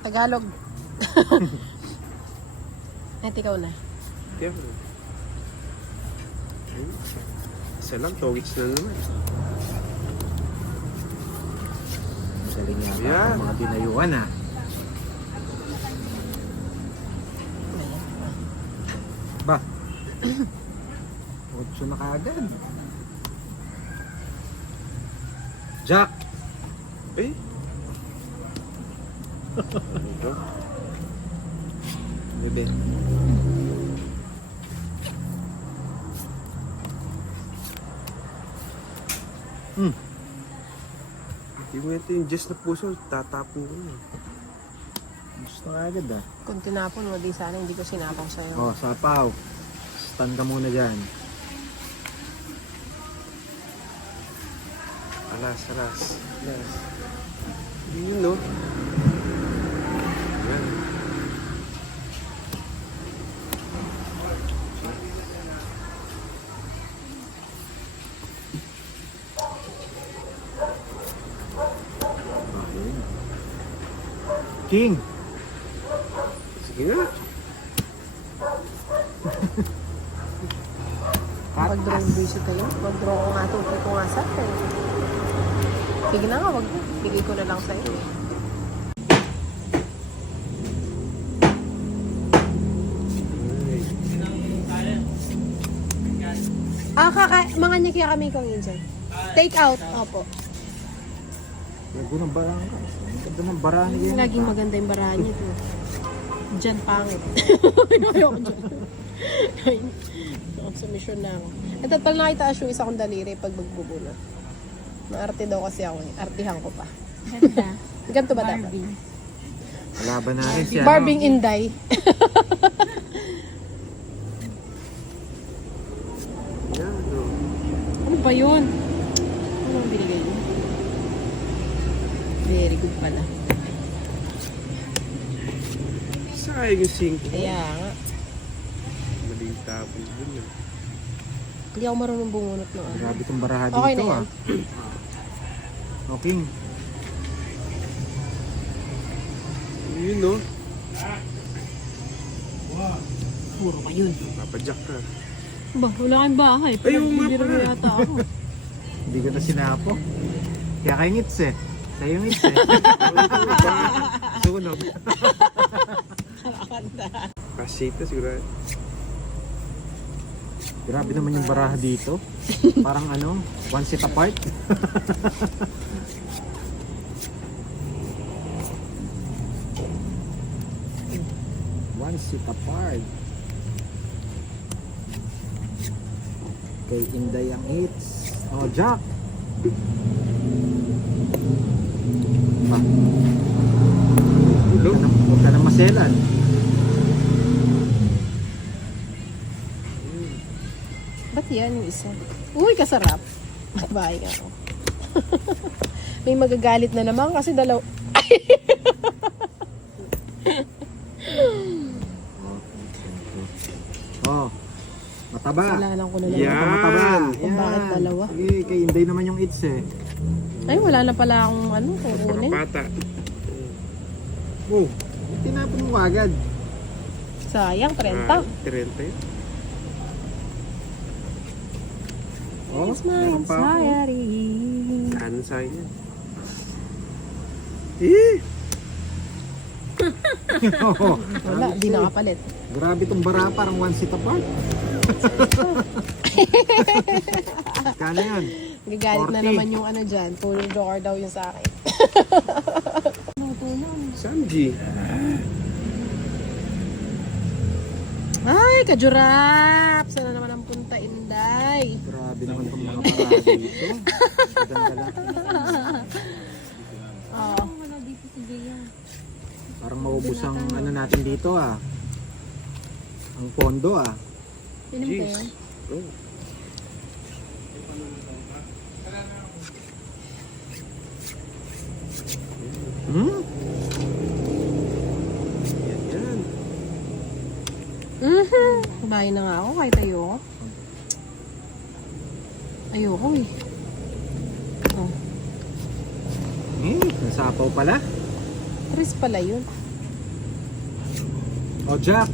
Tagalog. Ay, ikaw na. Yeah. Isa lang, towits na naman. Magaling yata Yeah. ang mga dinayuan ha. Ba? 8 na kaagad. Jack! Eh? Ito. Bebe. Hindi mo yung just na puso, tatapon ko na. Gusto na kaagad ha. Kung tinapon mo, di sana hindi ko sinapaw sa'yo. Oh, sapaw. Stand ka muna dyan. Alas, alas. Alas. Yun, no? Yan. Ayun. King! Sige nga. Pag-draw busy kayo. Pag-draw ko nga ito. Hindi ko nga sa akin. Sige na nga, wag mo. Bigay ko na lang sa'yo. Mga nyaki kami kong insan. Take out. Opo. Lago ng barang ka. Ang ganda ng barang niya. Laging maganda yung barahan niya ito. Diyan pangit. Ayoko dyan. Sa mission na ako. At pala nakitaas yung isa kong daliri pag magbubunot. Maarte daw kasi ako eh. Artihan ko pa. Ganda. Ganito ba dapat? Barbie. Kalaban natin siya. Barbing Inday. Yan, no? Ano ba yun? Ano ang binigay yun? Very good pala. Sayang yung 5. Kaya nga. Maling tapon dun, eh. Hindi ako marunong bumunot ng ano. Grabe itong baraha dito Okay na yan. Oh, King. Yun, no? Puro pa yun. Papadyak ka. Ba, wala kang bahay. Ay, yung nga Pinagbibiro mo pala. yata ako. Hindi ko na sinapo. Kaya kayo ngits eh. Sa'yo ngits eh. Sunog. Pasita siguro. Grabe naman yung baraha dito. Parang ano, one seat apart. One seat apart. Kay Inday ang hits. Oh, Jack! Ba? Ulo. Huwag ka na maselan. Ba't yan yung isa? Uy, kasarap. Bahay nga ako. May magagalit na naman kasi dalaw... Oh, mataba. Kasalanan ko na naman. Yeah. Mataba. Kung bakit dalawa. Sige, kay Inday naman yung hits eh. Ay, wala na pala akong ano, kukunin. Pakapata. Oh, tinapon mo agad. Sayang, 30. 30 yun. Oh, It's my meron pa ako. anxiety. Kanan sa akin yan. Eh! Oo, Wala, di nakapalit. grabe itong bara, parang one seat apart. Kano yan? Gagalit na 40. naman yung ano dyan. Full door daw yung sa akin. Sanji. Ay, kajurap! Sana naman ang punta, Inday. Grabe naman itong mga bara dito. Ganda lang. Oo. Wala dito si Bea. Parang maubos ang ano natin dito ah. Ang pondo ah. Yun ba Jeez. yun? Oh. Hmm? Yan, yan. Bahay na nga ako kahit ayoko. Ayoko eh. Oh. Nasapaw pala. Chris pala yun. O, Jack.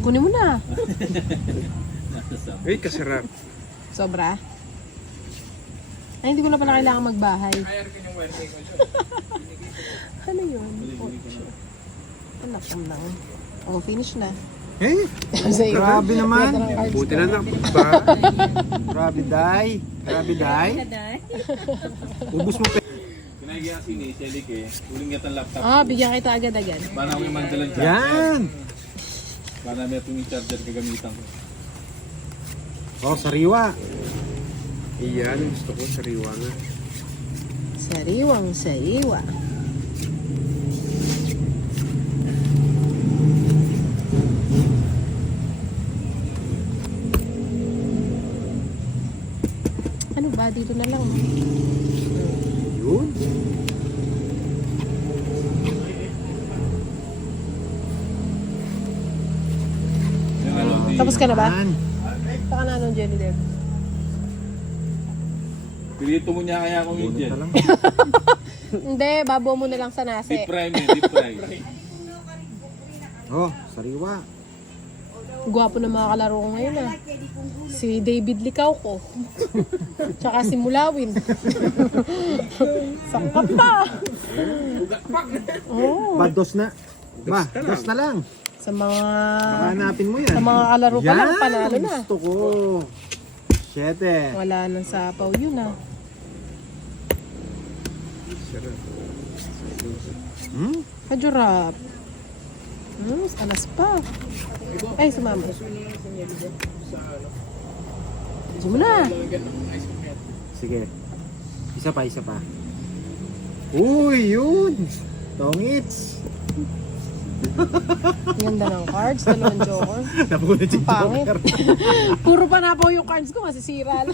Kunin mo na. Ay, kasarap. Sobra. Ay, hindi ko na pala kailangan magbahay. Ano yun? Anak ko lang. Oh, finish na. Eh, Sa'yo. grabe naman. Wala ng cards Buti ko. na lang pa. Grabe, Day. Grabe, Day. Ubus mo pe. Pinagyan si ni Shelly ke, uling niya ang laptop. Ah, bigyan kita agad-agad. Paano ako yung mandalang charger? Yan. Paano may itong charger gagamitan ko? O, sariwa. Iyan, gusto ko sariwa nga. Sariwang sariwa. Ano ba? Dito na lang. Yun. Yung ano, di, Tapos ka na ba? Yan. Baka na anong jelly there. Pilito mo niya kaya akong Bunot Indian. na lang. Hindi, babo mo na lang sa nasi. Deep fry mo, deep fry. Oh, sariwa. Gwapo na mga kalaro ko ngayon ah. Si David Licao ko. Tsaka si Mulawin. Sakap pa. Oh, Dos na. Ba, dos na lang. sa mga Baka hanapin mo yan. sa mga kalaro pa lang, panalo ang na. gusto ko. 7. Wala nang sapaw yun ah. Sarap. Hmm? Kajurap. Alas pa. Ay, sumama. Diyan mo na. Sige. Isa pa, isa pa. Uy, yun! Tongits! Ganda ng cards, dalawang joker. Napunod si Pangit. Joker. Puro pa na po yung cards ko, masisira lang.